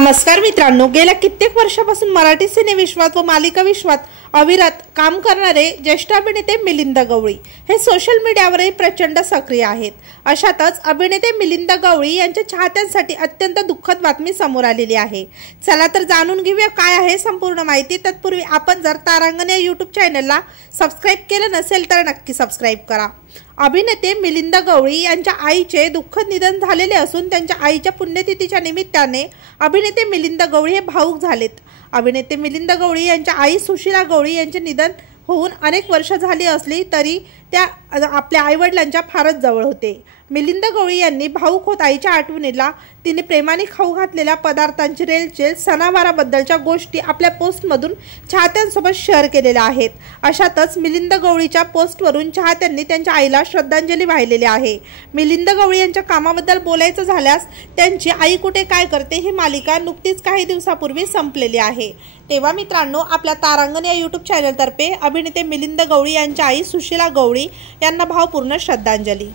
नमस्कार मित्रांनो, गेल्या कित्येक वर्षापासून मराठी सिनेविश्वात व मालिका विश्वात अविरत काम करणारे ज्येष्ठ अभिनेते मिलिंद गवळी हे सोशल मीडियावरही प्रचंड सक्रिय आहेत। अशातच अभिनेते मिलिंद गवळी यांच्या चाहत्यांसाठी अत्यंत दुःखद बातमी समोर आलेली आहे। चला तर जाणून घेऊया काय आहे संपूर्ण माहिती। तत्पूर्वी आपण जर तारांगण या YouTube चॅनलला सबस्क्राइब केलं नसेल तर नक्की सबस्क्राइब करा। अभिनेते मिलिंद गवळी यांच्या आईचे दुःखद निधन झालेले असून त्यांच्या आईच्या पुण्यतिथीच्या निमित्ताने अभिनेते मिलिंद गवळी हे भावुक झालेत। अभिनेते मिलिंद गवळी यांच्या आई सुशीला गवळी यांचे निधन होऊन अनेक वर्ष झाली असली तरी त्या आपल्या आईवडिलांच्या फारच जवळ होते। मिलिंद गवळी यांनी भावुक होत आईच्या आठवणीला तिने प्रेमाने खाऊ घातलेल्या पदार्थांची रेलचेल सणावाराबद्दलच्या गोष्टी आपल्या पोस्टमधून चाहत्यांसोबत शेअर केलेल्या आहेत। अशातच मिलिंद गवळीच्या पोस्टवरून चाहत्यांनी त्यांच्या आईला श्रद्धांजली वाहिलेली आहे। मिलिंद गवळी यांच्या कामाबद्दल बोलायचं झाल्यास त्यांची आई कुठे काय करते ही मालिका नुकतीच काही दिवसापूर्वी संपलेली आहे। तेव्हा मित्रांनो, आपल्या तारांगण या YouTube चॅनलतर्फे अभिनेते मिलिंद गवळी यांच्या आई सुशीला गवळी यांना भावपूर्ण श्रद्धांजली।